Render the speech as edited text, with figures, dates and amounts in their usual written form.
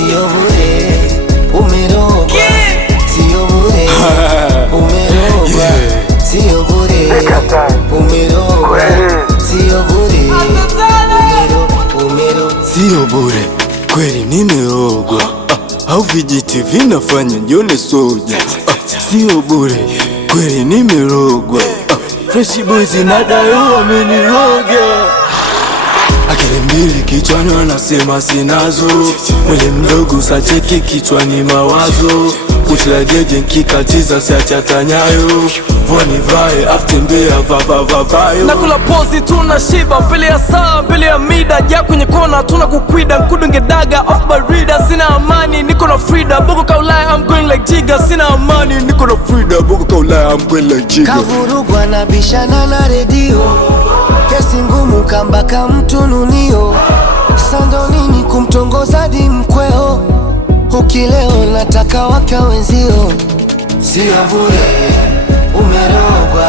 sio bure, umerogwa. Sio bure, umerogwa. Sio bure, umerogwa. Sio bure, sio bure, kweli nimerogwa. Au vijiti vinafanya nione soja. Sio bure, kweli nimerogwa. Fresh boys na Dayo wameniroga. Akili mbili kichwani wanasema sinazo. Mwili mdogo sacheki kichwani mawazo. Utilageje nkikatiza siachata nyayo. Vwani vae aftembea vavayo. Nakula pozi tunashiba mbele ya saa mbele ya mida. Ja kwenye kona tuna kukwida nkudu ngedaga off barida. Sina amani niko na Frida Boko kaulaya I'm going like Jiga. Sina amani niko na Frida Boko kaulaya I'm going like Jiga. kavurugwa na bishana na redio. Kesi ngumu kambaka mtununio. Sando nini kumtongoza di mkweo. Ukileo nataka waka wenzio. Sio bure, umerogwa.